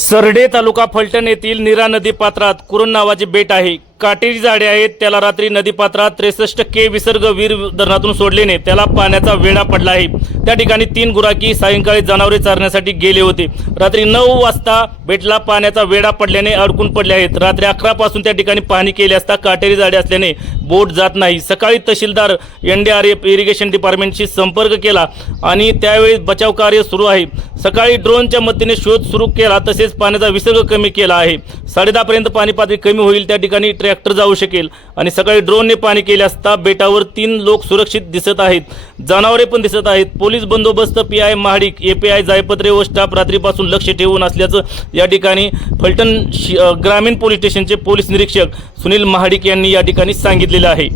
सरडे तालुका फलटण येथील नीरा नदी पात्रात कुरण नावाचे बेट आहे. काटेरी झाडे आहेत त्याला रात्री नदीपात्रात त्रेसष्ट के विसर्ग वीर धरणातून सोडल्याने त्याला पाण्याचा वेढा पडला आहे. त्या ठिकाणी तीन गुराकी सायंकाळी जनावरे चारण्यासाठी गेले होते. रात्री नऊ वाजता बेटला पाण्याचा वेढा पडल्याने अडकून पडले आहेत. रात्री अकरा पासून त्या ठिकाणी पाहणी केली असता काटेरी झाडे असल्याने बोट जात नाही. सकाळी tehsildar N D R F irrigation डिपार्टमेंटशी संपर्क केला आणि त्यावेळी बचाव कार्य सुरू आहे. सकाळी ड्रोनच्या मदतीने शोध सुरू केला तसेच पाण्याचा विसर्ग कमी केला आहे. साडेदहापर्यंत पाणी पातळी कमी होईल. त्या ठिकाणी ट्रे ट्रॅक्टर जाऊ शकेल. आणि सकाळी ड्रोनने पाणी केले असता बेटावर तीन लोक सुरक्षित दिसत आहेत. जनावरे पण दिसत आहेत. पोलीस बंदोबस्त P I Mahadik A P I Jaypatre व स्टाफ रात्रीपासून लक्ष ठेवून असल्याचं या ठिकाणी फलटण ग्रामीण पोलीस स्टेशनचे पोलीस निरीक्षक सुनील महाडिक यांनी या ठिकाणी सांगितलेलं आहे.